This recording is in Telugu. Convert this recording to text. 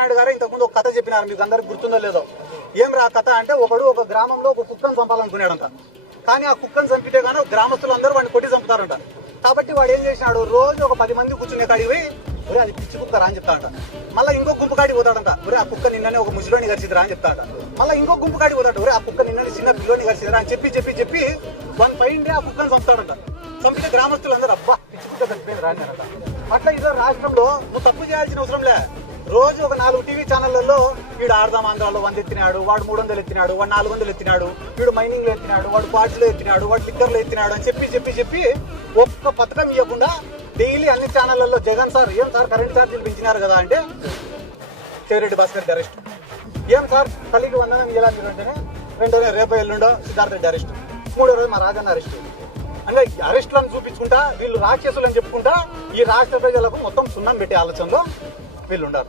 నాయుడు గారు ఇంతకుముందు ఒక కథ చెప్పినారు, మీకు అందరికి గుర్తుందో లేదో. ఏం రా కథ అంటే, ఒక గ్రామంలో ఒక కుక్కను చంపాలనుకున్నాడంట. కానీ ఆ కుక్కను చంపితే కానీ గ్రామస్తులు అందరూ వాడిని కొట్టి చంపుతారంట. కాబట్టి వాడు ఏం చేసినాడు, రోజు ఒక 10 మంది కూర్చునే కాడికి పోయి ఒరే అది పిచ్చి కుక్కరా అని చెప్తాడంట. మళ్ళీ ఇంకో గుంపు కాడికి పోతాడంట, ఒరే ఆ కుక్క నిన్ననే ఒక ముసలోని గడిచిదిరా అని చెప్తాడంట. మళ్ళీ ఇంకో గుంపు కాడికి పోతాడు, ఒరే ఆ కుక్క నిన్ననే చిన్న పిల్లోని గడిచిదిరా అని చెప్పి వన్ పైండే ఆ కుక్కను చంపుతాడంట. చంపితే గ్రామస్తులు అందరూ అబ్బా పిచ్చి కుక్క చనిపోయింది రానిరంట. అట్లా ఇదో రాష్ట్రంలో నువ్వు తప్పు చేయాల్సిన అవసరం లే. రోజు ఒక 4 టీవీ ఛానళ్లలో వీడు ఆడదాం ఆంధ్రాలో 100 ఎత్తినాడు, వాడు 300 ఎత్తినాడు, వాడు 400 ఎత్తినాడు, వీడు మైనింగ్ లో ఎత్తినాడు, వాడు క్వాడ్స్ లో ఎత్తినాడు, వాడు లిక్కర్ లో ఎత్తినాడు అని చెప్పి ఒక్క పథకం ఇవ్వకుండా డైలీ అన్ని ఛానళ్లలో జగన్ సార్ ఏం సార్ కరెంట్ ఛార్జీలు పెంచినారు కదా అంటే చెవిరెడ్డి భాస్కర్ అరెస్ట్. ఏం సార్ తల్లికి వందనం ఇలా మీరు అంటేనే 2 రేపు ఎల్లుండో సిద్ధార్థ రెడ్డి అరెస్ట్, 3వ రోజు మా రాజన్న అరెస్ట్. అంటే అరెస్టులను చూపించుకుంటా వీళ్ళు రాక్షసులు అని చెప్పుకుంటా ఈ రాష్ట్ర ప్రజలకు మొత్తం సున్నం పెట్టే ఆలోచనలో వీళ్ళు ఉన్నారు.